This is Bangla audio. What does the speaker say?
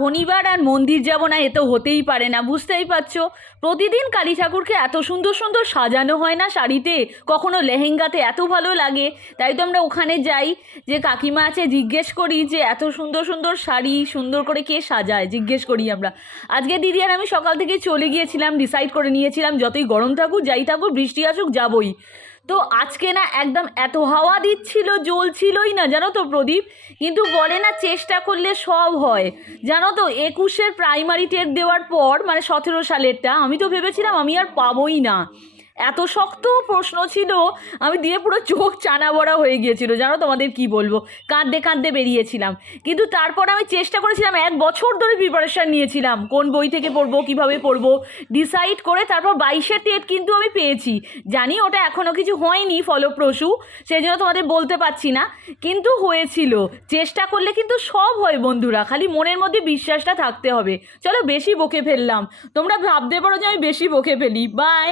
শনিবার আর মন্দির যাব না, এ তো হতেই পারে না, বুঝতেই পারছো। প্রতিদিন কালী ঠাকুরকে এত সুন্দর সুন্দর সাজানো হয় না শাড়িতে, কখনো লেহেঙ্গাতে, এত ভালো লাগে। তাই তো আমরা ওখানে যাই, যে কাকিমা আছে জিজ্ঞেস করি যে এত সুন্দর সুন্দর শাড়ি সুন্দর করে কে সাজায়, জিজ্ঞেস করি আমরা। আজকে দিদি আর আমি সকাল থেকে চলে গিয়েছিলাম, ডিসাইড করে নিয়েছিলাম যতই গরম থাকুক যাই থাকুক বৃষ্টি আসুক যাবই। তো আজকে না একদম এত হাওয়া দিচ্ছিল, জ্বলছিলই না জানো তো প্রদীপ। কিন্তু বলে না চেষ্টা করলে সব হয়। জানো তো 21-এর প্রাইমারি টেট দেওয়ার পর, মানে 17 সালেরটা, আমি তো ভেবেছিলাম আমি আর পাবোই না। এত শক্ত প্রশ্ন ছিল, আমি দিয়ে পুরো চোখ চানা বড়া হয়ে গিয়েছিল জানো, তোমাদের কি বলবো, কাঁদতে কাঁদতে বেরিয়েছিলাম। কিন্তু তারপর আমি চেষ্টা করেছিলাম, 1 বছর ধরে প্রিপারেশান নিয়েছিলাম কোন বই থেকে পড়বো, কিভাবে পড়বো, ডিসাইড করে তারপর 22-এর টেট কিন্তু আমি পেয়েছি। জানি ওটা এখনও কিছু হয়নি ফলপ্রসূ, সেই জন্য তোমাদের বলতে পারছি না, কিন্তু হয়েছিল। চেষ্টা করলে কিন্তু সব হয় বন্ধুরা, খালি মনের মধ্যে বিশ্বাসটা থাকতে হবে। চলো বেশি বকে ফেললাম, তোমরা ভাবতে পারো যে আমি বেশি বকে ফেলি। বাই।